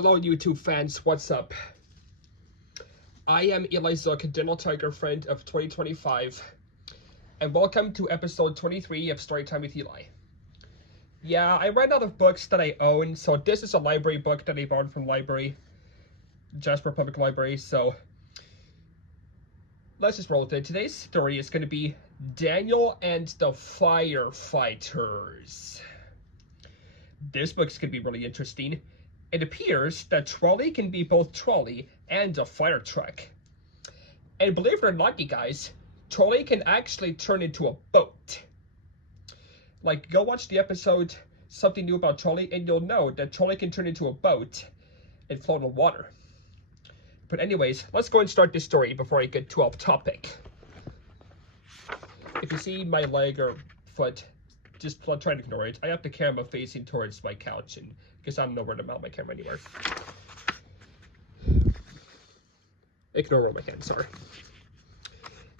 Hello YouTube fans, what's up? I am Eli Zook, Dental Tiger Friend of 2025, and welcome to episode 23 of Storytime with Eli. Yeah, I ran out of books that I own, so this is a library book that I borrowed from the library, Jasper Public Library, so let's just roll with it. Today's story is going to be Daniel and the Firefighters. This book's going to be really interesting. It appears that trolley can be both trolley and a fire truck. And believe it or not, you guys, trolley can actually turn into a boat. Like, go watch the episode Something New About Trolley, and you'll know that trolley can turn into a boat and float on water. But anyways, let's go and start this story before I get too off topic. If you see my leg or foot, just try to ignore it. I have the camera facing towards my couch, and because I don't know where to mount my camera anywhere. Ignore where my hand, sorry.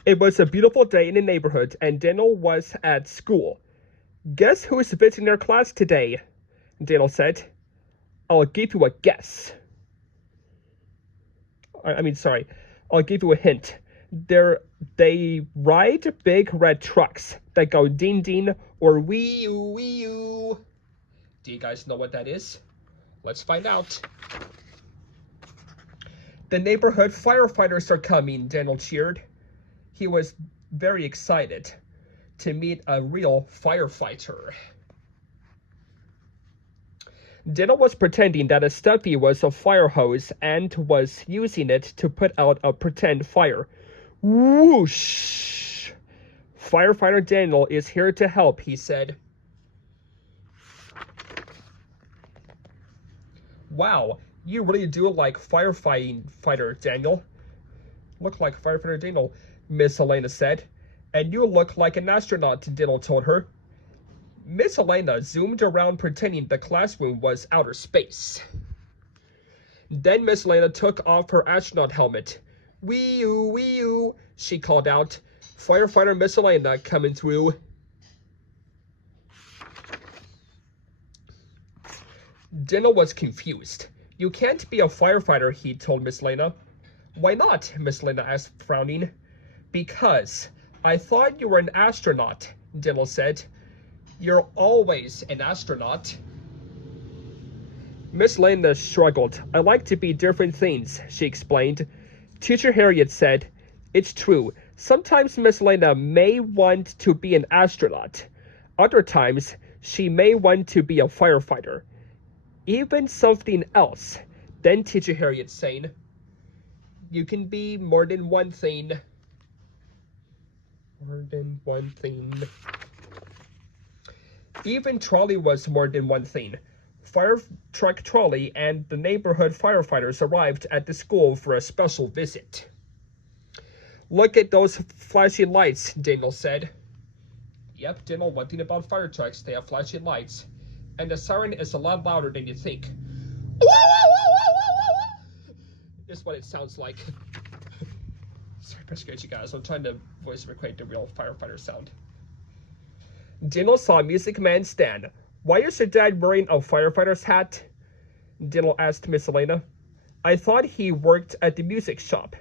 It was a beautiful day in the neighborhood, and Daniel was at school. Guess who is visiting their class today? Daniel said. I'll give you a guess. I'll give you a hint. They ride big red trucks that go ding ding or wee oo wee oo. Do you guys know what that is? Let's find out. The neighborhood firefighters are coming, Daniel cheered. He was very excited to meet a real firefighter. Daniel was pretending that a stuffy was a fire hose and was using it to put out a pretend fire. Whoosh! Firefighter Daniel is here to help, he said. Wow, you really do look like firefighter Daniel. Look like firefighter Daniel, Miss Elena said. And you look like an astronaut, Daniel told her. Miss Elena zoomed around pretending the classroom was outer space. Then Miss Elena took off her astronaut helmet. Wee oo, she called out. Firefighter Miss Elena coming through. Daniel was confused. You can't be a firefighter, he told Miss Elena. Why not? Miss Elena asked, frowning. Because I thought you were an astronaut, Daniel said. You're always an astronaut. Miss Elena struggled. I like to be different things, she explained. Teacher Harriet said, it's true. Sometimes Miss Elena may want to be an astronaut. Other times, she may want to be a firefighter. Even something else. Then Teacher Harriet saying, you can be more than one thing. More than one thing. Even trolley was more than one thing. Fire truck trolley and the neighborhood firefighters arrived at the school for a special visit. Look at those flashing lights, Daniel said. Yep, Daniel, one thing about fire trucks, they have flashing lights. And the siren is a lot louder than you think. This is what it sounds like. Sorry for scared you guys. I'm trying to voice recreate the real firefighter sound. Daniel saw Music Man stand. Why is your dad wearing a firefighter's hat? Daniel asked Miss Elena. I thought he worked at the music shop.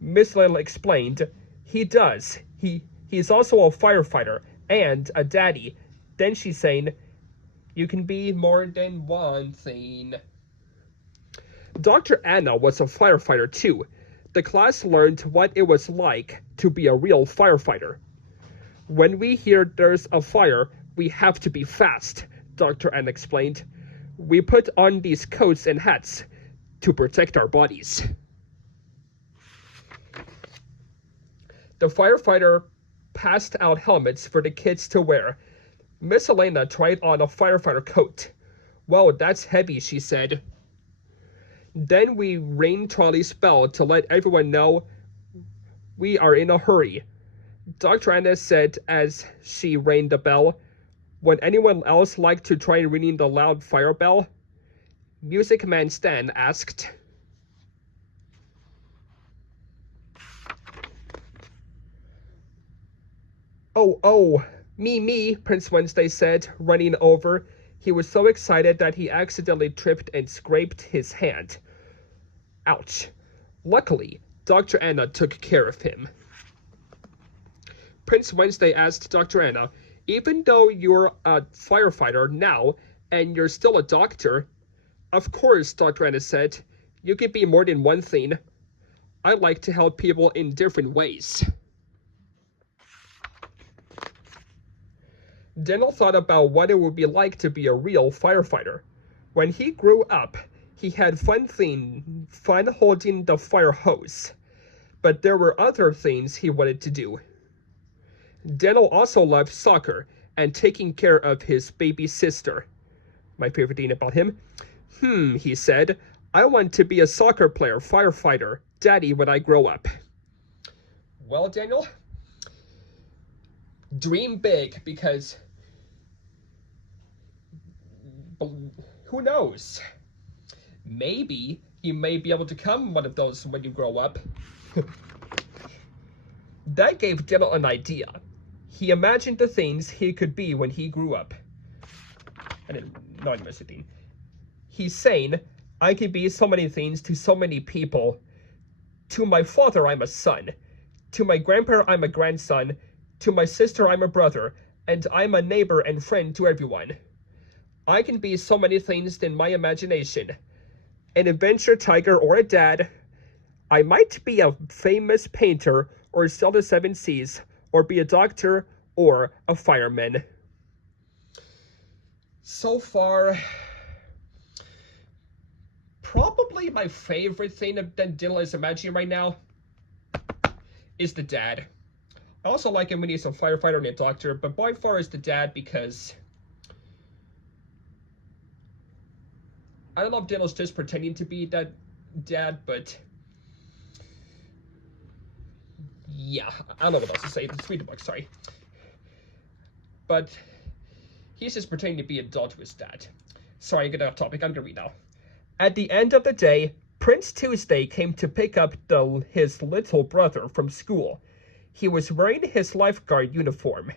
Miss Elena explained. He does. He's also a firefighter and a daddy. Then she's saying, you can be more than one thing. Dr. Anna was a firefighter too. The class learned what it was like to be a real firefighter. When we hear there's a fire, we have to be fast, Dr. Anna explained. We put on these coats and hats to protect our bodies. The firefighter passed out helmets for the kids to wear. Miss Elena tried on a firefighter coat. Well, that's heavy, she said. Then we rang trolley's bell to let everyone know we are in a hurry. Dr. Anna said as she rang the bell. Would anyone else like to try ringing the loud fire bell? Music Man Stan asked. Oh, me, Prince Wednesday said, running over. He was so excited that he accidentally tripped and scraped his hand. Ouch. Luckily, Dr. Anna took care of him. Prince Wednesday asked Dr. Anna, even though you're a firefighter now and you're still a doctor, of course, Dr. Anna said, you can be more than one thing. I like to help people in different ways. Daniel thought about what it would be like to be a real firefighter. When he grew up, he had fun holding the fire hose. But there were other things he wanted to do. Daniel also loved soccer and taking care of his baby sister. My favorite thing about him? He said, I want to be a soccer player, firefighter, daddy when I grow up. Well, Daniel, dream big, because who knows? Maybe you may be able to become one of those when you grow up. That gave Daniel an idea. He imagined the things he could be when he grew up. He's saying, I can be so many things to so many people. To my father, I'm a son. To my grandpa, I'm a grandson. To my sister, I'm a brother. And I'm a neighbor and friend to everyone. I can be so many things in my imagination. An adventure tiger or a dad. I might be a famous painter or sail the 7 seas or be a doctor or a fireman. So far, probably my favorite thing that Dylan is imagining right now is the dad. I also like him when he's a firefighter and a doctor, but by far is the dad because I don't know if Daniel's just pretending to be that dad, but yeah, I don't know what else to say. Let's read the book, sorry. But he's just pretending to be a doll to his dad. Sorry, I get off topic. I'm gonna read now. At the end of the day, Prince Tuesday came to pick up his little brother from school. He was wearing his lifeguard uniform.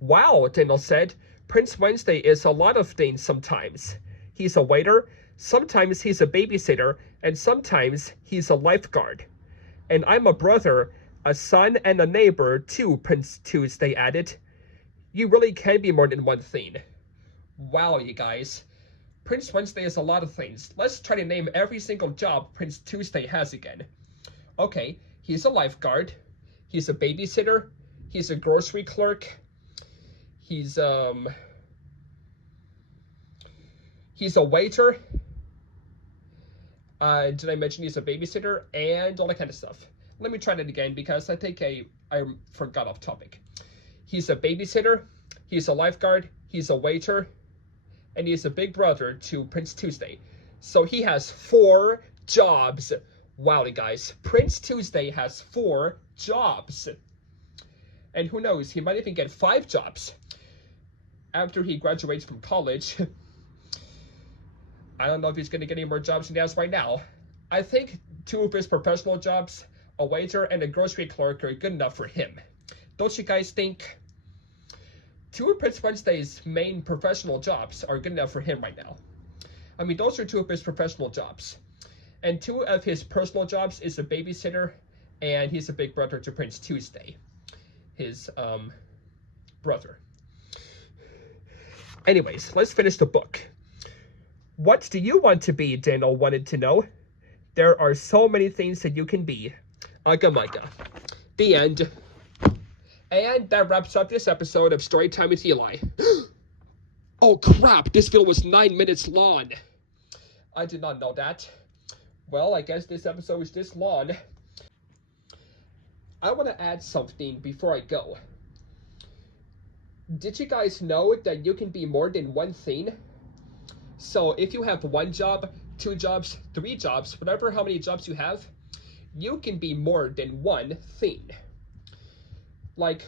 Wow, Daniel said. Prince Wednesday is a lot of things sometimes. He's a waiter, sometimes he's a babysitter, and sometimes he's a lifeguard. And I'm a brother, a son, and a neighbor too, Prince Tuesday added. You really can be more than one thing. Wow, you guys. Prince Wednesday is a lot of things. Let's try to name every single job Prince Tuesday has again. Okay, he's a lifeguard. He's a babysitter. He's a grocery clerk. He's a waiter. Did I mention he's a babysitter? And all that kind of stuff. Let me try that again because I think I forgot off topic. He's a babysitter. He's a lifeguard. He's a waiter. And he's a big brother to Prince Tuesday. So he has 4 jobs. Wow, you guys. Prince Tuesday has 4 jobs. And who knows, he might even get 5 jobs after he graduates from college. I don't know if he's going to get any more jobs than he has right now. I think 2 of his professional jobs, a waiter and a grocery clerk, are good enough for him. Don't you guys think? 2 of Prince Wednesday's main professional jobs are good enough for him right now. I mean, those are 2 of his professional jobs. And 2 of his personal jobs is a babysitter, and he's a big brother to Prince Tuesday, his brother. Anyways, let's finish the book. What do you want to be? Daniel wanted to know. There are so many things that you can be. Ugga mugga. The end. And that wraps up this episode of Storytime with Eli. Oh crap, this video was 9 minutes long. I did not know that. Well, I guess this episode is this long. I want to add something before I go. Did you guys know that you can be more than one thing? So if you have 1 job, 2 jobs, 3 jobs, whatever how many jobs you have, you can be more than one thing. Like,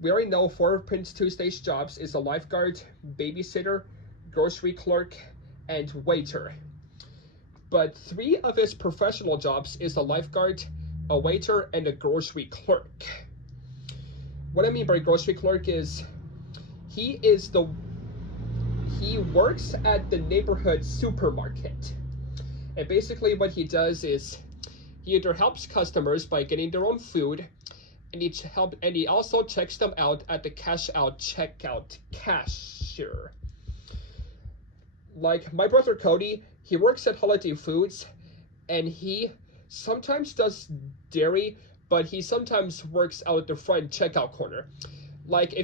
we already know 4 of Prince Tuesday's jobs is a lifeguard, babysitter, grocery clerk, and waiter. But 3 of his professional jobs is a lifeguard, a waiter, and a grocery clerk. What I mean by grocery clerk is, he is the he works at the neighborhood supermarket. And basically what he does is he either helps customers by getting their own food, and he also checks them out at the checkout cashier. Like my brother Cody, he works at Holiday Foods, and he sometimes does dairy, but he sometimes works out at the front checkout corner. Like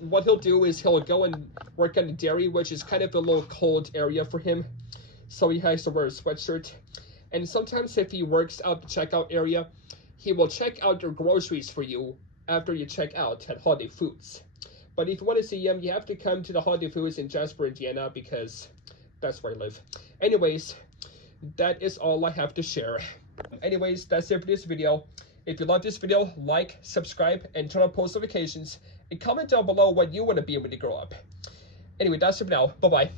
what he'll do is he'll go and work on the dairy, which is kind of a little cold area for him, so he has to wear a sweatshirt. And sometimes if he works out the checkout area, he will check out your groceries for you after you check out at Holiday Foods. But if you want to see him, you have to come to the Holiday Foods in Jasper, Indiana, because that's where I live. Anyways, that is all I have to share. Anyways, that's it for this video. If you love this video, like, subscribe, and turn on post notifications. And comment down below what you want to be when you grow up. Anyway, that's it for now. Bye-bye.